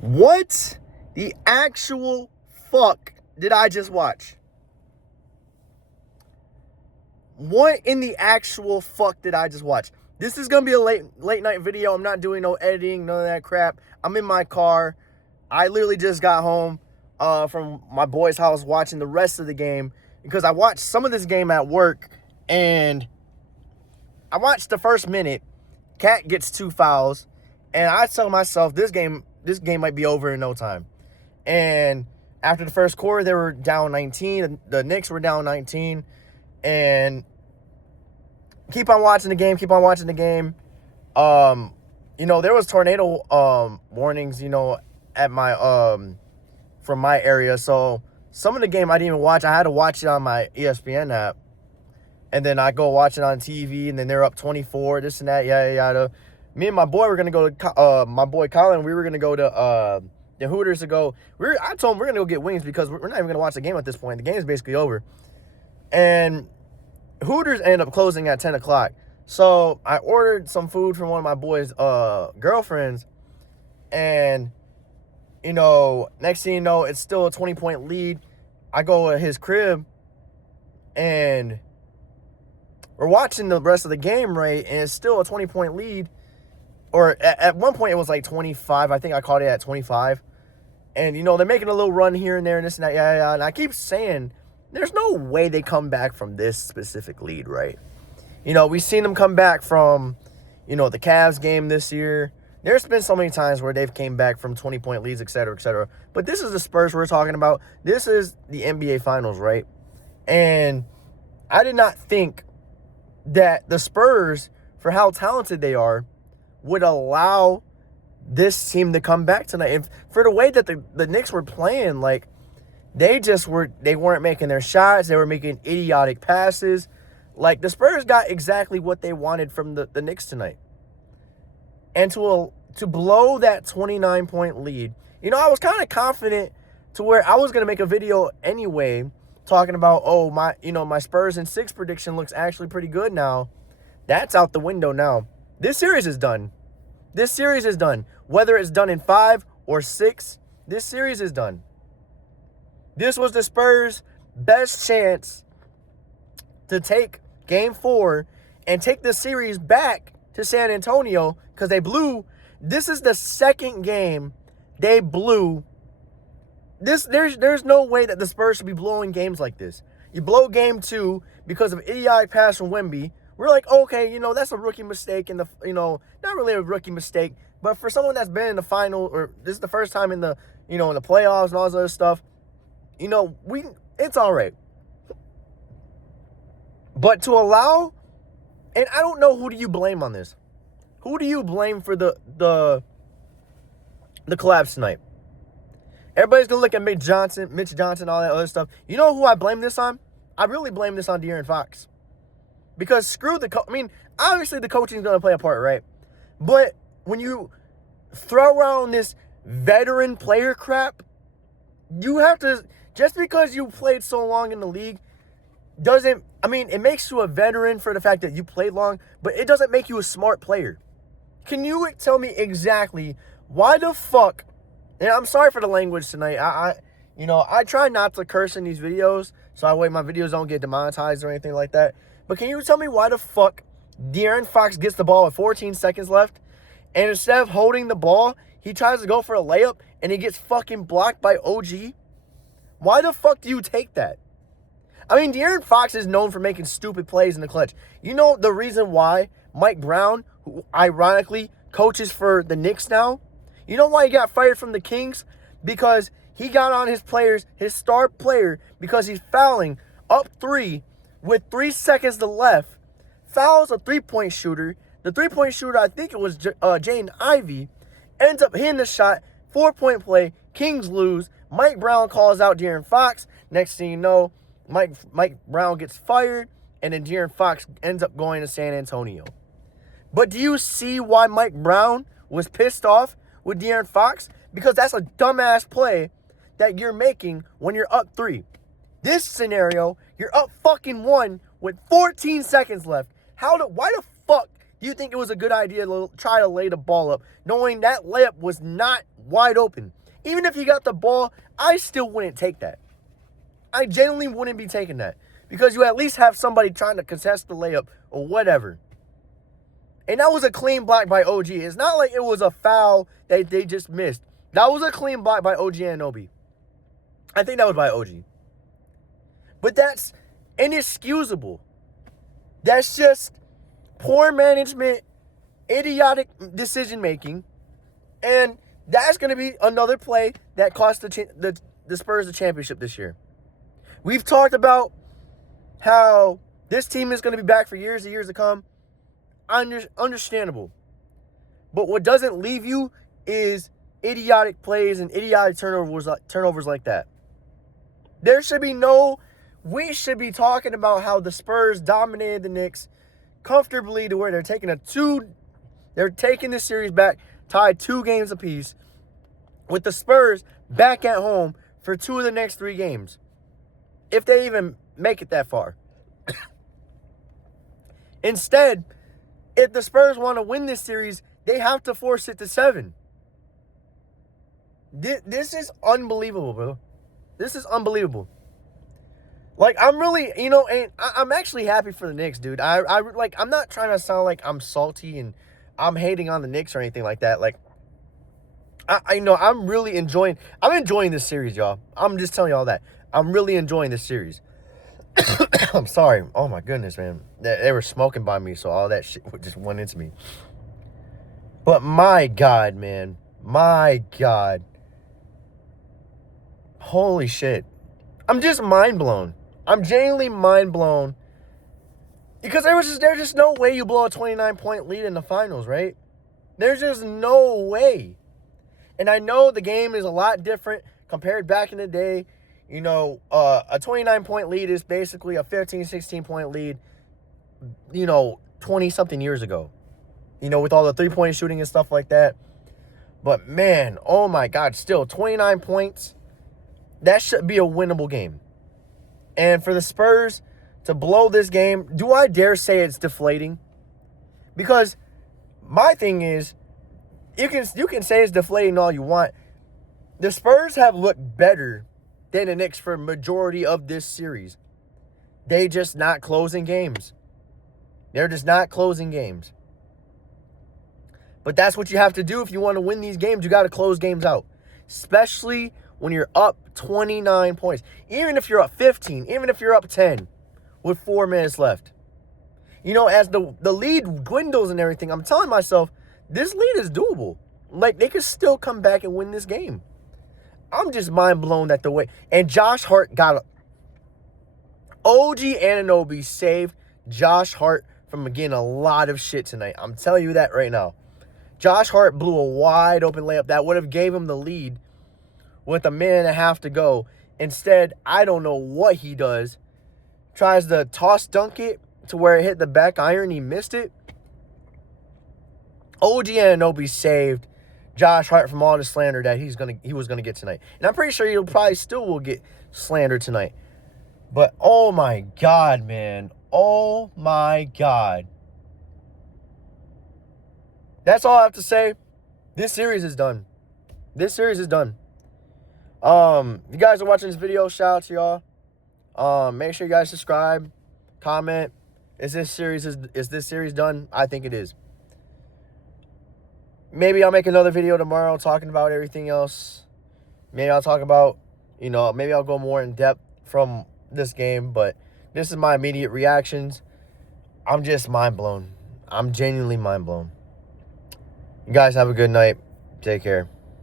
What the actual fuck did I just watch? What in the actual fuck did I just watch? This is gonna be a late night video. I'm not doing no editing, none of that crap. I'm in my car. I literally just got home from my boy's house watching the rest of the game because I watched some of this game at work, and I watched the first minute. Cat gets 2 fouls, and I tell myself this game might be over in no time. And after the first quarter, they were down 19. The Knicks were down 19, and keep on watching the game. There was tornado warnings, at my from my area. So some of the game I didn't even watch. I had to watch it on my ESPN app. And then I go watch it on TV, and then they're up 24, this and that, yada, yada. Me and my boy were going to go to, my boy Colin, we were going to go to the Hooters to go. I told him we're going to go get wings because we're not even going to watch the game at this point. The game is basically over. And Hooters ended up closing at 10 o'clock. So I ordered some food from one of my boy's girlfriends. And, next thing you know, it's still a 20-point lead. I go to his crib, and we're watching the rest of the game, right? And it's still a 20-point lead. Or at one point, it was like 25. I think I caught it at 25. And, they're making a little run here and there and this and that. Yeah. And I keep saying, there's no way they come back from this specific lead, right? We've seen them come back from, the Cavs game this year. There's been so many times where they've came back from 20-point leads, et cetera, et cetera. But this is the Spurs we're talking about. This is the NBA Finals, right? And I did not think that the Spurs, for how talented they are, would allow this team to come back tonight. And for the way that the Knicks were playing, like, they weren't making their shots. They were making idiotic passes. Like, the Spurs got exactly what they wanted from the Knicks tonight. And to blow that 29-point lead, I was kind of confident to where I was going to make a video anyway talking about, my Spurs in 6 prediction looks actually pretty good now. That's out the window now. This series is done. Whether it's done in 5 or 6, this series is done. This was the Spurs' best chance to take Game 4 and take the series back to San Antonio because they blew. This is the second game they blew. There's no way that the Spurs should be blowing games like this. You blow Game 2 because of idiotic pass from Wemby. We're like, okay, that's a rookie mistake not really a rookie mistake, but for someone that's been in the final, or this is the first time in the, in the playoffs and all this other stuff, it's all right. But to allow, and I don't know, who do you blame on this? Who do you blame for the collapse tonight? Everybody's going to look at Mitch Johnson, all that other stuff. You know who I blame this on? I really blame this on De'Aaron Fox. Because screw obviously the coaching is going to play a part, right? But when you throw around this veteran player crap, you have to, just because you played so long in the league, it makes you a veteran for the fact that you played long, but it doesn't make you a smart player. Can you tell me exactly why the fuck, and I'm sorry for the language tonight, I try not to curse in these videos, so that way my videos don't get demonetized or anything like that. But can you tell me why the fuck De'Aaron Fox gets the ball with 14 seconds left, and instead of holding the ball, he tries to go for a layup, and he gets fucking blocked by OG? Why the fuck do you take that? De'Aaron Fox is known for making stupid plays in the clutch. You know the reason why Mike Brown, who ironically coaches for the Knicks now, you know why he got fired from the Kings? Because he got on his star player, because he's fouling up 3 with 3 seconds to left, fouls a 3-point shooter. The 3-point shooter, I think it was Jaden Ivey, ends up hitting the shot, 4-point play, Kings lose. Mike Brown calls out De'Aaron Fox. Next thing you know, Mike Brown gets fired, and then De'Aaron Fox ends up going to San Antonio. But do you see why Mike Brown was pissed off with De'Aaron Fox? Because that's a dumbass play that you're making when you're up 3. This scenario, you're up fucking 1 with 14 seconds left. Why the fuck Do you think it was a good idea to try to lay the ball up, knowing that layup was not wide open? Even if you got the ball, I still wouldn't take that. I genuinely wouldn't be taking that. Because you at least have somebody trying to contest the layup or whatever. And that was a clean block by OG. It's not like it was a foul that they just missed. That was a clean block by OG Anunoby. I think that was by OG. But that's inexcusable. That's just poor management, idiotic decision-making, and that's going to be another play that cost the Spurs the championship this year. We've talked about how this team is going to be back for years and years to come. Understandable. But what doesn't leave you is idiotic plays and idiotic turnovers like that. We should be talking about how the Spurs dominated the Knicks comfortably to where they're taking the series back, tied 2 games apiece, with the Spurs back at home for 2 of the next 3 games. If they even make it that far. Instead, if the Spurs want to win this series, they have to force it to 7. This is unbelievable, bro. This is unbelievable. Like, I'm really, and I'm actually happy for the Knicks, dude. I'm not trying to sound like I'm salty and I'm hating on the Knicks or anything like that. Like, I'm enjoying this series, y'all. I'm just telling y'all that. I'm really enjoying this series. I'm sorry. Oh, my goodness, man. They were smoking by me, so all that shit just went into me. But my God, man. My God. Holy shit. I'm just mind blown. I'm genuinely mind blown. Because there's just no way you blow a 29-point lead in the finals, right? There's just no way. And I know the game is a lot different compared back in the day. A 29-point lead is basically a 15, 16-point lead, 20-something years ago. With all the three-point shooting and stuff like that. But, man, oh, my God, still 29 points. That should be a winnable game. And for the Spurs to blow this game, do I dare say it's deflating? Because my thing is, you can say it's deflating all you want. The Spurs have looked better than the Knicks for majority of this series. They just not closing games. They're just not closing games. But that's what you have to do if you want to win these games. You got to close games out. Especially when you're up 29 points. Even if you're up 15. Even if you're up 10 with 4 minutes left. As the lead dwindles and everything, I'm telling myself, this lead is doable. Like, they could still come back and win this game. I'm just mind blown at the way. And Josh Hart OG Anunoby saved Josh Hart from getting a lot of shit tonight. I'm telling you that right now. Josh Hart blew a wide open layup that would have gave him the lead with a minute and a half to go. Instead, I don't know what he does. Tries to toss dunk it to where it hit the back iron. He missed it. OG Anunoby saved Josh Hart from all the slander that he was gonna get tonight. And I'm pretty sure he'll probably still will get slandered tonight. But oh my God, man. Oh my God. That's all I have to say. This series is done. This series is done. You guys are watching this video, shout out to y'all. Make sure you guys subscribe, comment. Is this series done? I think it is. Maybe I'll make another video tomorrow talking about everything else. Maybe I'll talk about, maybe I'll go more in depth from this game, but this is my immediate reactions. I'm just mind blown. I'm genuinely mind blown. You guys have a good night. Take care.